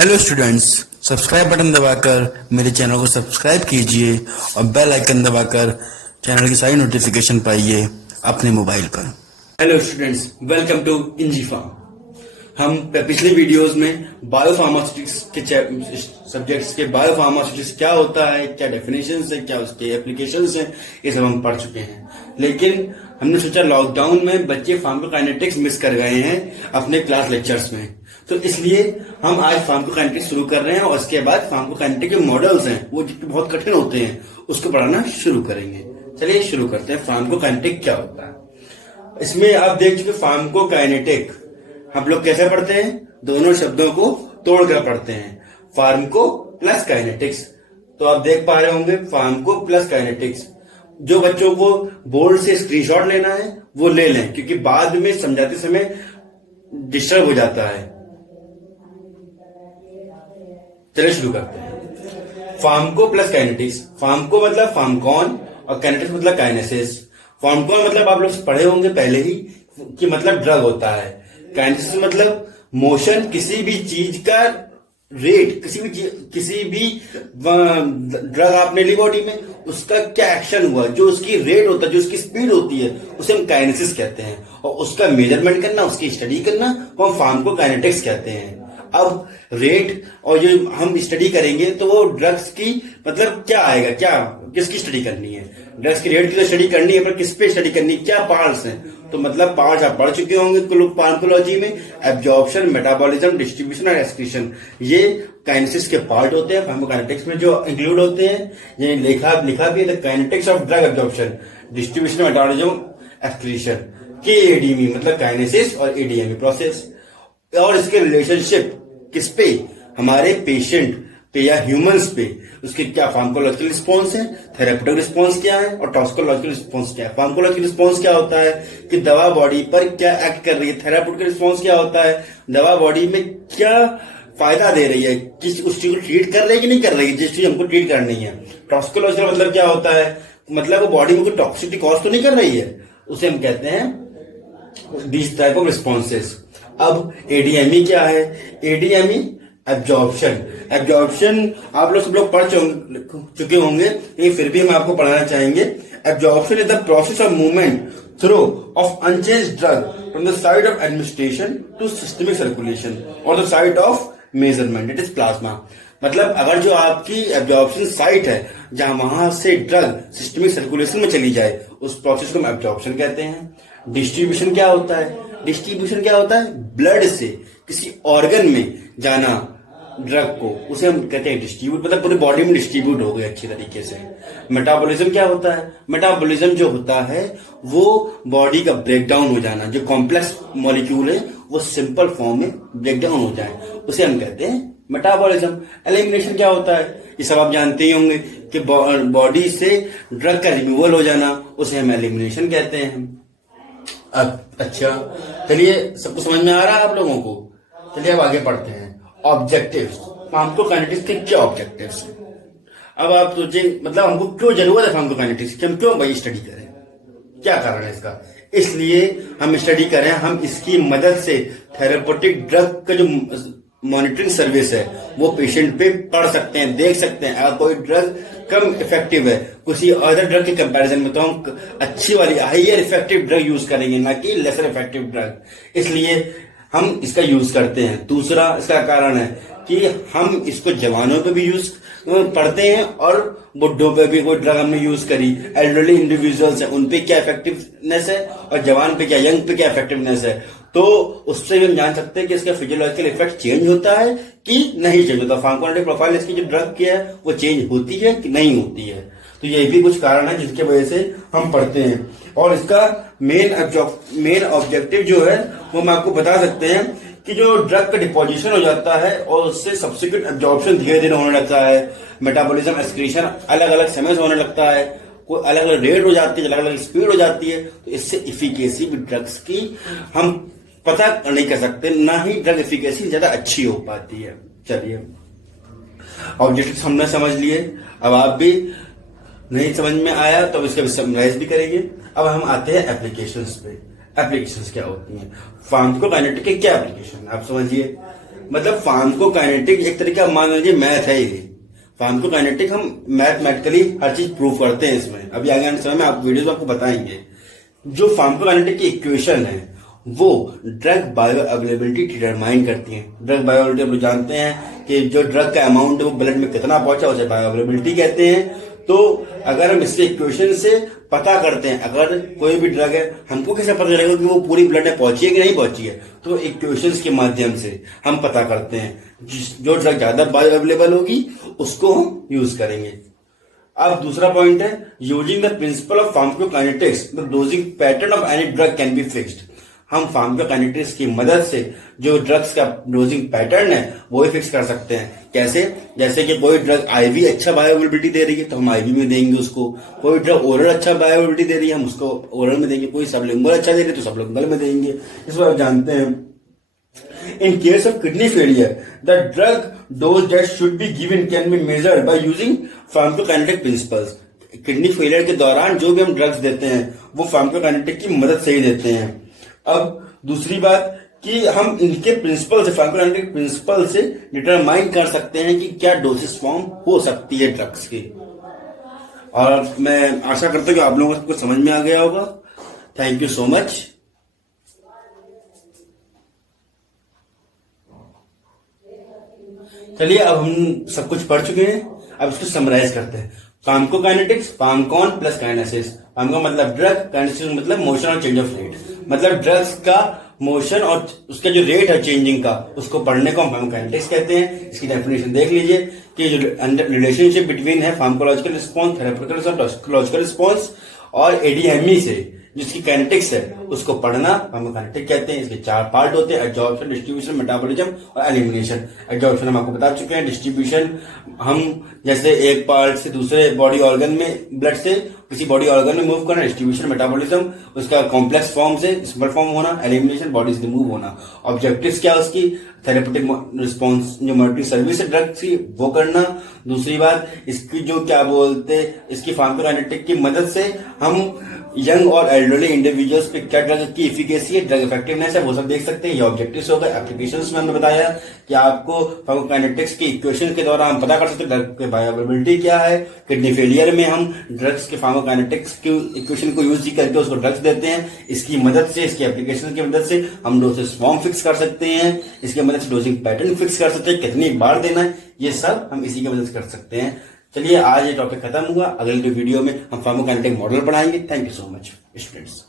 Hello students, subscribe button दबाकर मेरे channel को सब्सक्राइब कीजिए और बेल आइकन दबाकर चैनल की सारी नोटिफिकेशन पाइए अपने मोबाइल पर। Hello students, welcome to Engi Pharm. हम पिछले वीडियोस में बायोफार्मास्यूटिक्स के सब्जेक्ट्स के बायोफार्मास्यूटिक्स क्या होता है, क्या डेफिनेशंस है, क्या उसके एप्लीकेशंस हैं, ये सब हम पढ़ चुके हैं। लेकिन हमने सोचा लॉकडाउन में बच्चे फार्माकोकाइनेटिक्स मिस कर गए हैं अपने क्लास लेक्चर्स में, तो इसलिए हम आज फार्माकोकाइनेटिक्स शुरू कर रहे हैं और उसके बाद फार्माकोकाइनेटिक के मॉडल्स हैं वो बहुत कठिन होते हैं उसको पढ़ाना शुरू करेंगे। चलिए शुरू करते हैं। फार्माकोकाइनेटिक क्या होता है? इसमें आप देख चुके फार्माकोकाइनेटिक हम लोग कैसे पढ़ते हैं, दोनों शब्दों को तोड़कर पढ़ते हैं, फार्मको प्लस काइनेटिक्स। तो आप देख पा रहे होंगे फार्मको प्लस काइनेटिक्स। जो बच्चों को बोर्ड से स्क्रीनशॉट लेना है वो ले लें, क्योंकि बाद में समझाते समय डिस्टर्ब हो जाता है। चलिए शुरू करते हैं। फार्मको प्लस काइनेटिक्स। फार्मको मतलब फार्मकॉन और काइनेटिक्स मतलब काइनेसिस। फार्मकॉन मतलब आप लोग पढ़े होंगे पहले ही कि मतलब ड्रग होता है। काइनेसिस मतलब मोशन, किसी भी चीज का रेट, किसी भी ड्रग आपने ली बॉडी में, उसका क्या एक्शन हुआ, जो उसकी रेट होता है, जो उसकी स्पीड होती है, उसे हम काइनेसिस कहते हैं। और उसका मेजरमेंट करना, उसकी स्टडी करना को हम फार्माकोकाइनेटिक्स कहते हैं। अब रेट और जो हम स्टडी करेंगे तो वो ड्रग्स की मतलब क्या आएगा, क्या किसकी स्टडी करनी है, ड्रग्स की रेट की तो स्टडी करनी है, पर किस पे स्टडी करनी है, क्या पार्ट्स हैं। तो मतलब पार्ट्स आप पढ़ चुके होंगे फार्माकोलॉजी में, एब्जॉर्प्शन, मेटाबॉलिज्म, डिस्ट्रीब्यूशन और एक्सक्रीशन, ये काइनेसिस के पार्ट होते हैं। फार्माकोकाइनेटिक्स में जो इंक्लूड होते हैं, ये लिखा भी है, kinetics of drug absorption, distribution, metabolism, excretion, KADME मतलब काइनेसिस और एडीएमई प्रोसेस। और इसके रिलेशनशिप किस पे, हमारे पेशेंट पे या ह्यूमंस पे, उसके क्या फार्माकोलॉजिकल रिस्पॉन्स है, थेरेप्यूटिक रिस्पॉन्स क्या है और टॉक्सिकोलॉजिकल रिस्पॉन्स क्या है। फार्माकोलॉजिकल रिस्पॉन्स क्या होता है कि दवा बॉडी पर क्या एक्ट कर रही है। थेरेप्यूटिक रिस्पॉन्स क्या होता है, दवा बॉडी में क्या फायदा दे रही है, किस उस चीज को ट्रीट कर रही है कि नहीं कर रही है, जिस चीज हमको ट्रीट करनी है। टॉक्सिकोलॉजिकल मतलब क्या होता है, मतलब वो बॉडी में कोई टॉक्सिसिटी कॉज तो नहीं कर रही है, उसे हम कहते हैं दिस टाइप ऑफ रिस्पॉन्सेस। अब एडीएमई क्या है? ADME absorption. एब्जॉर्प्शन आप लोग सब लोग पढ़ चुके होंगे, लेकिन फिर भी हम आपको पढ़ाना चाहेंगे। Absorption is the process of movement through of unchanged drug from the side of administration to systemic circulation और the side of measurement, it is plasma. मतलब अगर जो आपकी एब्जॉर्प्शन साइट है जहां वहां से ड्रग सिस्टमिक सर्कुलेशन में चली जाए, उस प्रोसेस को हम एब्जॉर्प्शन कहते हैं। डिस्ट्रीब्यूशन क्या होता है? डिस्ट्रीब्यूशन क्या होता है? ब्लड से किसी ऑर्गन में जाना ड्रग को, उसे हम कहते हैं डिस्ट्रीब्यूट, मतलब पूरी बॉडी में डिस्ट्रीब्यूट हो गए अच्छी तरीके से। मेटाबॉलिज्म क्या होता है? मेटाबॉलिज्म जो होता है वो बॉडी का ब्रेकडाउन हो जाना, जो कॉम्प्लेक्स मॉलिक्यूल है वो सिंपल फॉर्म में ब्रेकडाउन हो जाए, उसे हम कहते हैं मेटाबॉलिज्म। एलिमिनेशन क्या होता है? ये सब आप जानते ही होंगे कि बॉडी से ड्रग का रिमूवल हो जाना, उसे हम एलिमिनेशन कहते हैं। अच्छा, चलिए सबको समझ में आ रहा है आप लोगों को? चलिए अब आगे पढ़ते हैं। ऑब्जेक्टिव्स। फार्माकोकाइनेटिक्स के क्या ऑब्जेक्टिव्स हैं? अब आप सोचें मतलब हमको क्यों जरूरत है फार्माकोकाइनेटिक्स की, हम क्यों भाई स्टडी करें, क्या कारण है इसका? इसलिए हम स्टडी करें, हम इसकी मदद से थेरेप्यूटिक ड्रग का जो मॉनिटरिंग सर्विस है वो पेशेंट पे पढ़ सकते हैं, देख सकते हैं। अगर कोई ड्रग कम इफेक्टिव है किसी अदर ड्रग के कंपैरिजन में, तो हम अच्छी वाली हाइयर इफेक्टिव ड्रग यूज करेंगे, ना कि लेसर इफेक्टिव ड्रग। इसलिए हम इसका यूज करते हैं। दूसरा इसका कारण है कि हम इसको जवानों पे भी यूज पढ़ते हैं और बुढ़ों पे भी कोई ड्रग हमने यूज करी, एल्डरली इंडिविजुअल्स हैं उन पे क्या इफेक्टिवनेस है और जवान पे क्या, यंग पे क्या इफेक्टिवनेस है, तो उससे भी हम जान सकते हैं कि इसका फिजियोलॉजिकल इफेक्ट चेंज होता है कि नहीं चेंज होता। फार्माकोकाइनेटिक प्रोफाइल इसकी जो ड्रग की है वो चेंज होती है कि नहीं होती है। तो ये भी कुछ कारण है जिसके वजह से हम पढ़ते हैं। और इसका मेन ऑब्जेक्टिव जो है वो हम आपको बता सकते हैं कि जो ड्रग का डिपोजिशन हो जाता है और उससे सब्सिक्वेंट एब्जॉर्प्शन धीरे धीरे होने लगता है, मेटाबॉलिज्म, एक्सक्रीशन अलग अलग समय से होने लगता है, कोई अलग अलग रेट हो जाती है, अलग अलग स्पीड हो जाती है, तो इससे इफिकेसी भी ड्रग्स की हम पता नहीं कर सकते, ना ही ड्रग इफिकेसी ज्यादा अच्छी हो पाती है। चलिए ऑब्जेक्टिव्स हमने समझ लिए, अब आप भी नहीं समझ में आया तो इसका समराइज भी करेंगे। अब हम आते हैं एप्लीकेशंस पे। एप्लीकेशंस क्या होती हैं? फार्माकोकाइनेटिक के क्या एप्लीकेशन आप समझिए। मतलब फार्माकोकाइनेटिक एक तरीके का मान लीजिए मैथ है ये। फार्माकोकाइनेटिक हम मैथमेटिकली हर चीज प्रूव करते हैं इसमें, अभी आगे आने समय में आप वीडियोस में आपको बताएंगे। जो फार्माकोकाइनेटिक की इक्वेशन है वो ड्रग बायो अवेलेबिलिटी डिटरमाइन करती है। ड्रग बायो अवेलेबिलिटी हम लोग जानते हैं कि जो ड्रग का अमाउंट है वो ब्लड में कितना पहुंचा उसे बायो अवेलेबिलिटी कहते हैं। तो अगर हम इसके इक्वेशन से पता करते हैं, अगर कोई भी ड्रग है हमको कैसे पता चलेगा कि वो पूरी ब्लड में पहुंची है कि नहीं पहुंची है, तो इक्वेशंस के माध्यम से हम पता करते हैं। जो ड्रग ज्यादा बायो अवेलेबल होगी उसको हम यूज करेंगे। अब दूसरा पॉइंट है using the principle of pharmacokinetics the dosing pattern of any drug can be fixed. हम फार्माकोकाइनेटिक्स की मदद से जो ड्रग्स का डोजिंग पैटर्न है वो ही फिक्स कर सकते हैं। कैसे? जैसे कि कोई ड्रग आईवी अच्छा बायोअवेलेबिलिटी दे रही है तो हम आईवी में देंगे उसको, कोई ड्रग ओरल अच्छा बायोअवेलेबिलिटी दे रही है हम उसको ओरल में देंगे, कोई सबलिंगुअल अच्छा दे रही है तो सबलिंगुअल में देंगे। इसको आप जानते हैं। In case of kidney failure, the drug dose that should be given can be measured by using pharmacokinetic principles. Kidney failure के दौरान जो भी हम ड्रग्स देते हैं वो फार्माकोकाइनेटिक की मदद से ही देते हैं। अब दूसरी बात कि हम इनके प्रिंसिपल से, फार्माकोकाइनेटिक प्रिंसिपल से डिटरमाइन कर सकते हैं कि क्या डोसेस फॉर्म हो सकती है ड्रग्स की। और मैं आशा करता हूँ कि आप लोगों को समझ में आ गया होगा। Thank you so much. चलिए अब हम सब कुछ पढ़ चुके हैं, अब इसको समराइज करते हैं। Pharmacokinetics, pharmakon plus kinesis. Pharmakon मतलब ड्रग, काइनेसिस मतलब मोशन और चेंज ऑफ रेट, मतलब ड्रग्स का मोशन और उसका जो रेट है चेंजिंग का उसको पढ़ने को हम फार्माकोकाइनेटिक्स कहते हैं। इसकी डेफिनेशन देख लीजिए कि जो रिलेशनशिप बिटवीन है फार्माकोलॉजिकल रिस्पॉन्स, थेरेप्यूटिकल और टॉक्सिकोलॉजिकल रिस्पॉन्स और एडीएमई से जिसकी काइनेटिक्स है उसको पढ़ना फार्माकोकाइनेटिक कहते हैं। इसके 4 पार्ट होते हैं, एब्जॉर्प्शन, डिस्ट्रीब्यूशन, मेटाबॉलिज्म और एलिमिनेशन। एब्जॉर्प्शन हम आपको बता चुके हैं। डिस्ट्रीब्यूशन हम जैसे एक पार्ट से दूसरे बॉडी ऑर्गन में ब्लड से किसी बॉडी ऑर्गन में मूव करना। डिस्ट्रीब्यूशन मेटाबॉलिज्म उसका कॉम्प्लेक्स फॉर्म से सिंपल फॉर्म होना। एलिमिनेशन बॉडी से रिमूव होना। ऑब्जेक्टिव्स क्या उसकी? थेरेप्यूटिक रिस्पॉन्स, जो मॉनिटरिंग सर्विस है ड्रग की वो करना। दूसरी बात इसकी जो क्या बोलते इसकी फार्माकोकाइनेटिक की मदद से हम यंग और एल्डरली इंडिविजुअल्स पे क्या ड्रग की इफिकेसी है, ड्रग इफेक्टिवनेस है, वो सब देख सकते हैं। ये ऑब्जेक्टिव्स हो गए। एप्लीकेशंस में हमने बताया कि आपको फार्माकोकाइनेटिक्स की इक्वेशन के द्वारा हम पता कर सकते हैं ड्रग की बायोअवेलेबिलिटी क्या है। किडनी फेलियर में हम ड्रग्स के फार्माकोकाइनेटिक्स की इक्वेशन को यूज करके उसको ड्रग्स देते हैं। इसकी मदद से, इसकी एप्लीकेशन की मदद से हम डोसेस फॉर्म फिक्स कर सकते हैं। इसकी मदद से डोजिंग पैटर्न फिक्स कर सकते हैं, कितनी बार देना है, ये सब हम इसी की मदद से कर सकते हैं। चलिए आज ये टॉपिक खत्म हुआ। अगले वीडियो में हम फार्माकोकाइनेटिक मॉडल पढ़ाएंगे। Thank you so much students.